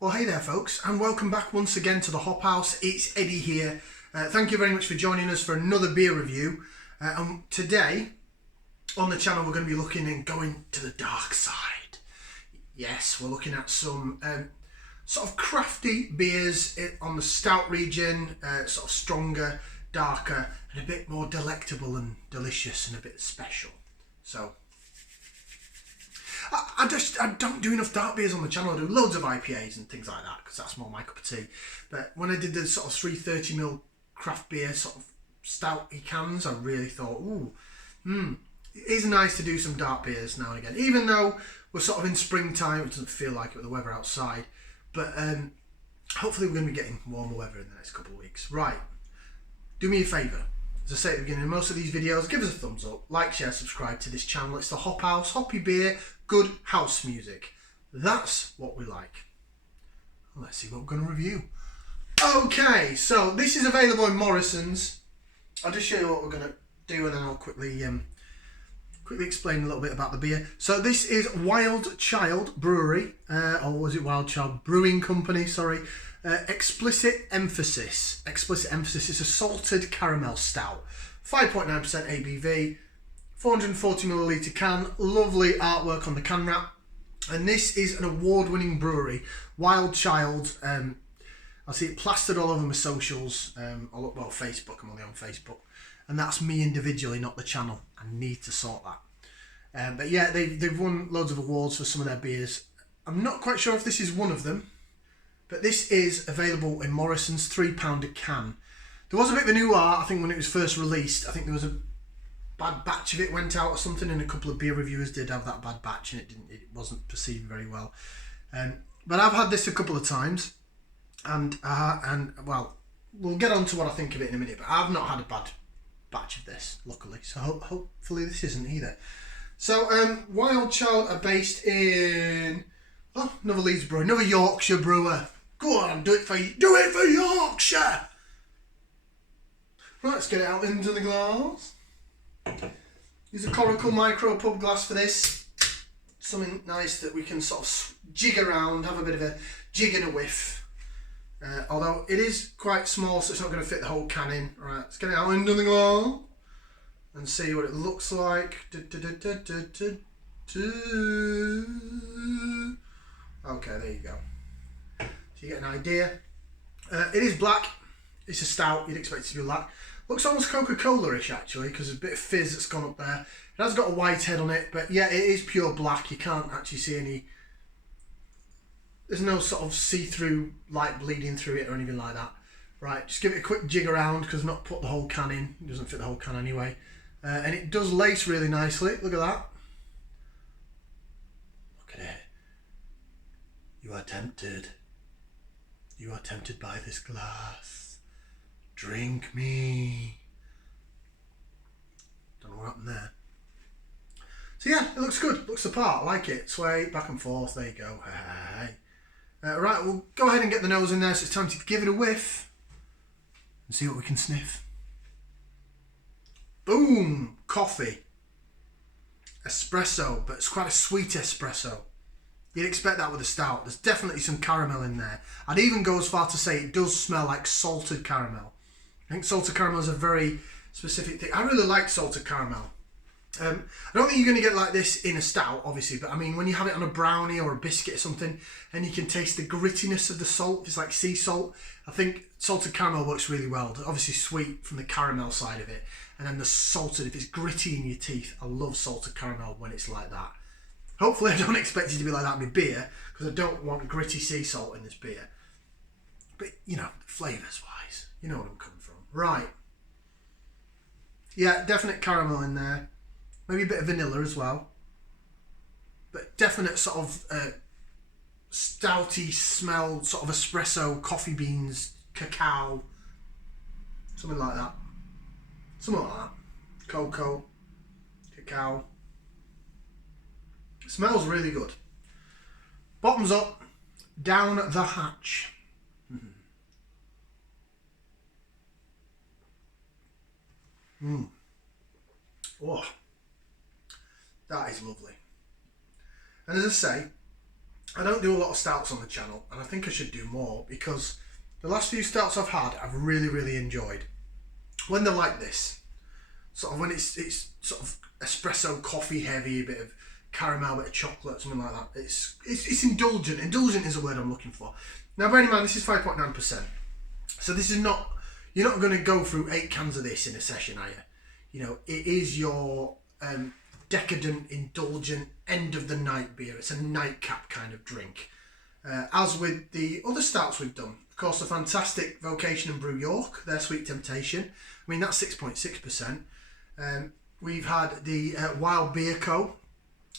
Well, hey there folks, and welcome back once again to the Hop House. It's Eddie here. Thank you very much for joining us for another beer review. And today on the channel we're going to be looking and going to the dark side. Yes, we're looking at some sort of crafty beers on the stout region, sort of stronger, darker, and a bit more delectable and delicious and a bit special. So I don't do enough dark beers on the channel. I do loads of IPAs and things like that because that's more my cup of tea. But when I did the sort of 330ml craft beer sort of stouty cans, I really thought, it is nice to do some dark beers now and again. Even though we're sort of in springtime, it doesn't feel like it with the weather outside. But hopefully we're going to be getting warmer weather in the next couple of weeks. Right, do me a favour. As I say at the beginning of most of these videos, give us a thumbs up, like, share, subscribe to this channel. It's the Hop House, hoppy beer, good house music. That's what we like. Let's see what we're going to review. Okay, so this is available in Morrisons. I'll just show you what we're going to do and then I'll quickly explain a little bit about the beer. So this is Wilde Child Brewery, or was it Wilde Child Brewing Company, sorry. Explicit Emphasis. Explicit Emphasis is a salted caramel stout. 5.9% ABV, 440ml can, lovely artwork on the can wrap. And this is an award-winning brewery, Wilde Child. I see it plastered all over my socials, well, Facebook, I'm only on Facebook. And that's me individually, not the channel. I need to sort that. But yeah, they've won loads of awards for some of their beers. I'm not quite sure if this is one of them, but this is available in Morrisons, £3 a can. There was a bit of a new art, I think, when it was first released. I think there was a bad batch of it went out or something, and a couple of beer reviewers did have that bad batch, and it wasn't perceived very well. But I've had this a couple of times, and well, we'll get on to what I think of it in a minute. But I've not had a bad batch of this, luckily. So hopefully this isn't either. So Wilde Child are based in another Leeds brewer, another Yorkshire brewer. Go on, do it for Yorkshire. Right, let's get it out into the glass. Use a Coracle Micro pub glass for this. Something nice that we can sort of jig around, have a bit of a jig and a whiff. Although it is quite small, so it's not going to fit the whole can in. Right, let's get it out into the glass and see what it looks like. Okay, there you go. So you get an idea. It is black. It's a stout. You'd expect it to be black. Looks almost Coca-Cola-ish actually, because there's a bit of fizz that's gone up there. It has got a white head on it, but yeah, it is pure black. You can't actually see any. There's no sort of see-through light bleeding through it or anything like that. Right, just give it a quick jig around because I've not put the whole can in. It doesn't fit the whole can anyway. And it does lace really nicely. Look at that. Look at it. You are tempted. You are tempted by this glass. Drink me. Don't know what happened there. So yeah, it looks good. Looks the part. I like it. Sway back and forth. There you go. Hey. Right, we'll go ahead and get the nose in there. So it's time to give it a whiff and see what we can sniff. Boom! Coffee. Espresso, but it's quite a sweet espresso. You'd expect that with a stout. There's definitely some caramel in there. I'd even go as far to say it does smell like salted caramel. I think salted caramel is a very specific thing. I really like salted caramel. I don't think you're going to get like this in a stout, obviously, but I mean, when you have it on a brownie or a biscuit or something, and you can taste the grittiness of the salt, it's like sea salt, I think salted caramel works really well. Obviously sweet from the caramel side of it, and then the salted, if it's gritty in your teeth, I love salted caramel when it's like that. Hopefully I don't expect it to be like that in my beer, because I don't want gritty sea salt in this beer. But, you know, flavours wise, you know what I'm coming from. Right. Yeah, definite caramel in there. Maybe a bit of vanilla as well. But definite sort of stouty smell, sort of espresso, coffee beans, cacao. Something like that. Something like that. Cocoa, cacao. It smells really good. Bottoms up, down the hatch. Oh, that is lovely. And as I say, I don't do a lot of stouts on the channel, and I think I should do more, because the last few stouts I've had I've really enjoyed. When they're like this, sort of when it's sort of espresso coffee heavy, a bit of caramel, bit of chocolate, something like that. It's indulgent. Indulgent is the word I'm looking for. Now bear in mind, this is 5.9%. So this is not, you're not going to go through 8 cans of this in a session, are you? You know, it is your decadent, indulgent, end of the night beer. It's a nightcap kind of drink. As with the other stouts we've done, of course, the fantastic Vocation and Brew York, their Sweet Temptation. I mean, that's 6.6%. We've had the Wilde Beer Co.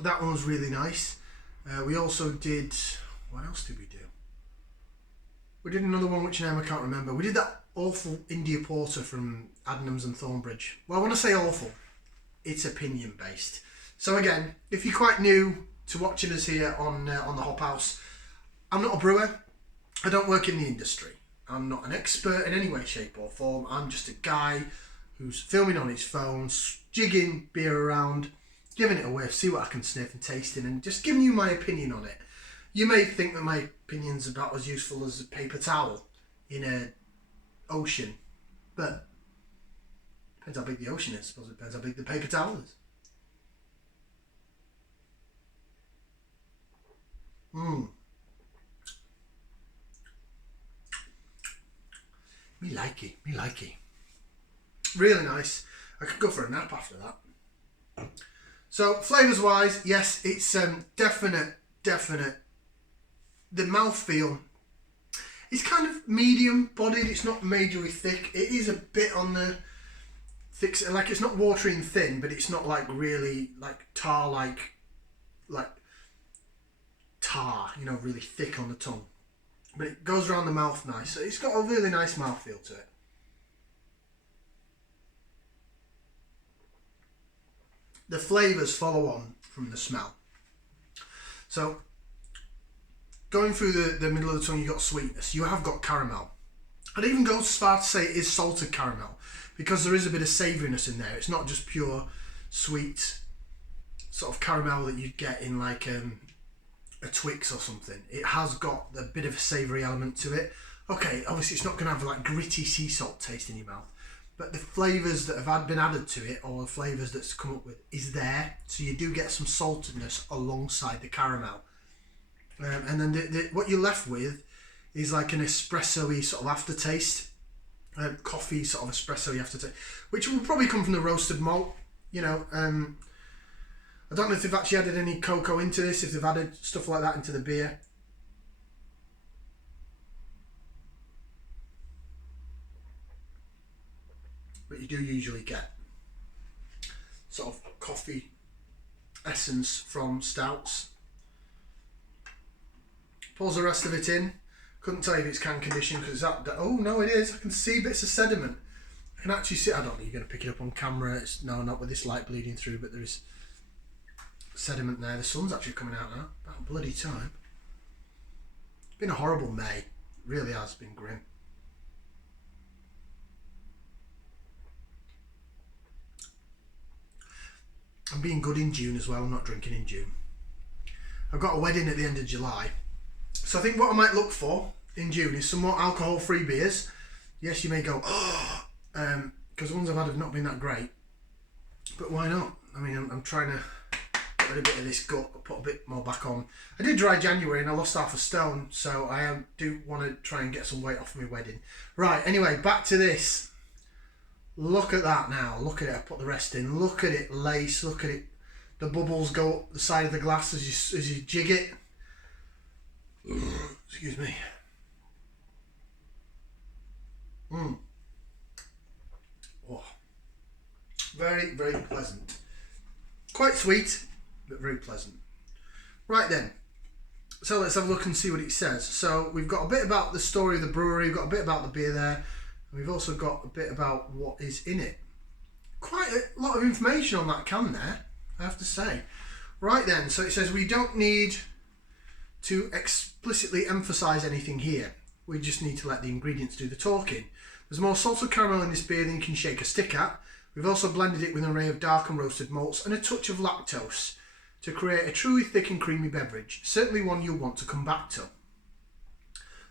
That one was really nice. We also did, what else did we do? We did another one, which name I can't remember. We did that awful India Porter from Adnams and Thornbridge. Well, when I say awful, it's opinion based. So again, if you're quite new to watching us here on the Hop House, I'm not a brewer. I don't work in the industry. I'm not an expert in any way, shape or form. I'm just a guy who's filming on his phone, jigging beer around, giving it a whiff, see what I can sniff and taste in, and just giving you my opinion on it. You may think that my opinion's about as useful as a paper towel in an ocean, but depends how big the ocean is. I suppose it depends how big the paper towel is. Me likey. Really nice. I could go for a nap after that. So flavours wise, yes, it's definite. The mouthfeel is kind of medium bodied. It's not majorly thick. It is a bit on the thick, like it's not watery and thin, but it's not like really like tar, like tar, you know, really thick on the tongue. But it goes around the mouth nice. So it's got a really nice mouthfeel to it. The flavours follow on from the smell. So going through the middle of the tongue, you've got sweetness. You have got caramel. I'd even go as far to say it is salted caramel, because there is a bit of savouriness in there. It's not just pure sweet sort of caramel that you'd get in like a Twix or something. It has got a bit of a savoury element to it. Okay, obviously it's not going to have like gritty sea salt taste in your mouth, but the flavours that have been added to it, or the flavours that's come up with, is there. So you do get some saltedness alongside the caramel. And then what you're left with is like an espresso-y sort of aftertaste, coffee sort of espresso-y aftertaste, which will probably come from the roasted malt. You know, I don't know if they've actually added any cocoa into this, if they've added stuff like that into the beer. But you do usually get sort of coffee essence from stouts. Pours the rest of it in. Couldn't tell you if it's can condition because that. Oh no, it is. I can see bits of sediment. I can actually see. I don't know. You're going to pick it up on camera. No, not with this light bleeding through, but there is sediment there. The sun's actually coming out now. About bloody time. It's been a horrible May. It really has been grim. I'm being good in June as well. I'm not drinking in June. I've got a wedding at the end of July. So I think what I might look for in June is some more alcohol-free beers. Yes, you may go, oh, because the ones I've had have not been that great. But why not? I mean, I'm trying to get rid of a bit of this gut, put a bit more back on. I did dry January and I lost half a stone, so I do want to try and get some weight off my wedding. Right, anyway, back to this. Look at that now. Look at it. I put the rest in. Look at it lace. Look at it. The bubbles go up the side of the glass as you jig it. Excuse me. Oh. Very, very pleasant. Quite sweet, but very pleasant. Right then. So let's have a look and see what it says. So we've got a bit about the story of the brewery. We've got a bit about the beer there. And we've also got a bit about what is in it. Quite a lot of information on that can there, I have to say. Right then, so it says we don't need to explicitly emphasise anything here. We just need to let the ingredients do the talking. There's more salted caramel in this beer than you can shake a stick at. We've also blended it with an array of dark and roasted malts and a touch of lactose to create a truly thick and creamy beverage. Certainly one you'll want to come back to.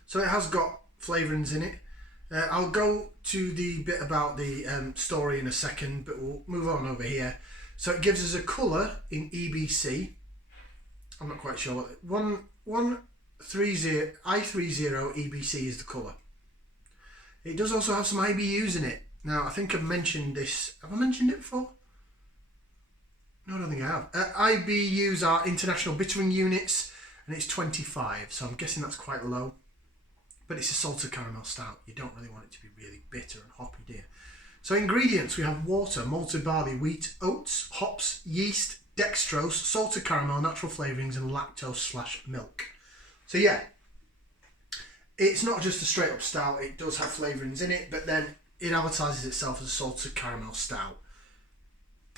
So it has got flavourings in it. I'll go to the bit about the story in a second, but we'll move on over here. So it gives us a colour in EBC. I'm not quite sure what 130 I30 EBC is the colour. It does also have some IBUs in it. Now I think I've mentioned this. Have I mentioned it before? No, I don't think I have. IBUs are international bittering units, and it's 25. So I'm guessing that's quite low. But it's a salted caramel stout. You don't really want it to be really bitter and hoppy, do you? So ingredients, we have water, malted barley, wheat, oats, hops, yeast, dextrose, salted caramel, natural flavourings, and lactose/milk. So yeah, it's not just a straight up stout. It does have flavourings in it, but then it advertises itself as a salted caramel stout.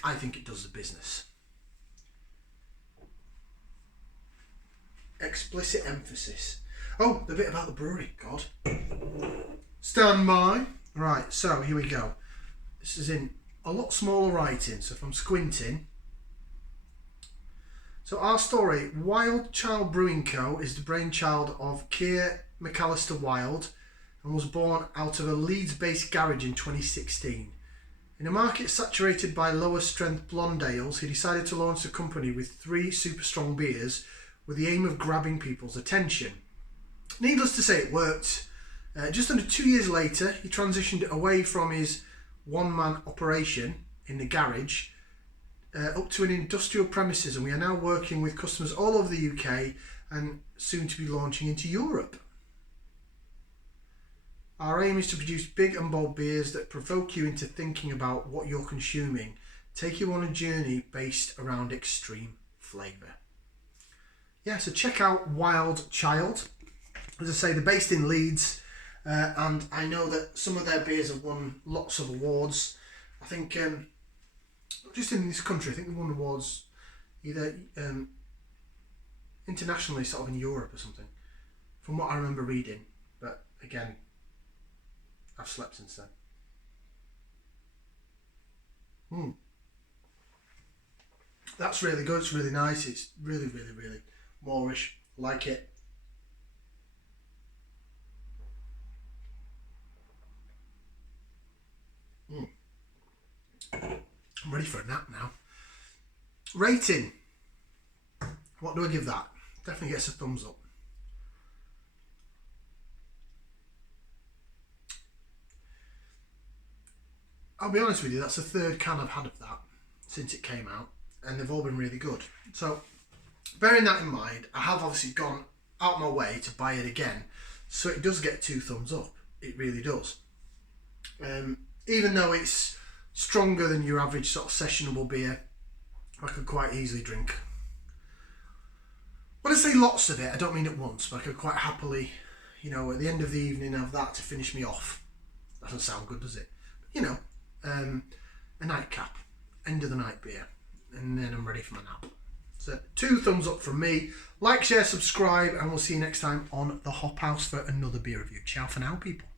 I think it does the business. Explicit emphasis. Oh, the bit about the brewery, God. Stand by. Right, so here we go. This is in a lot smaller writing, so if I'm squinting. So our story, Wilde Child Brewing Co. is the brainchild of Keir McAllister Wilde and was born out of a Leeds-based garage in 2016. In a market saturated by lower strength blonde ales, he decided to launch the company with 3 super strong beers with the aim of grabbing people's attention. Needless to say, it worked. Just under 2 years later, he transitioned away from his one-man operation in the garage up to an industrial premises, and we are now working with customers all over the UK and soon to be launching into Europe. Our aim is to produce big and bold beers that provoke you into thinking about what you're consuming, take you on a journey based around extreme flavour. Yeah, so check out Wilde Child. As I say, they're based in Leeds, and I know that some of their beers have won lots of awards. I think, not just in this country, I think they won awards either internationally, sort of in Europe or something, from what I remember reading. But again, I've slept since then. That's really good. It's really nice. It's really, really, really Moorish. Like it. I'm ready for a nap now. Rating. What do I give that? Definitely gets a thumbs up. I'll be honest with you, that's the 3rd can I've had of that since it came out, and they've all been really good. So, bearing that in mind, I have obviously gone out my way to buy it again, so it does get 2 thumbs up. It really does. Even though it's stronger than your average sort of sessionable beer, I could quite easily drink. When I say lots of it, I don't mean at once, but I could quite happily, you know, at the end of the evening have that to finish me off. Doesn't sound good, does it? But, you know, a nightcap, end of the night beer, and then I'm ready for my nap. So 2 thumbs up from me. Like, share, subscribe, and we'll see you next time on the Hop House for another beer review. Ciao for now, people.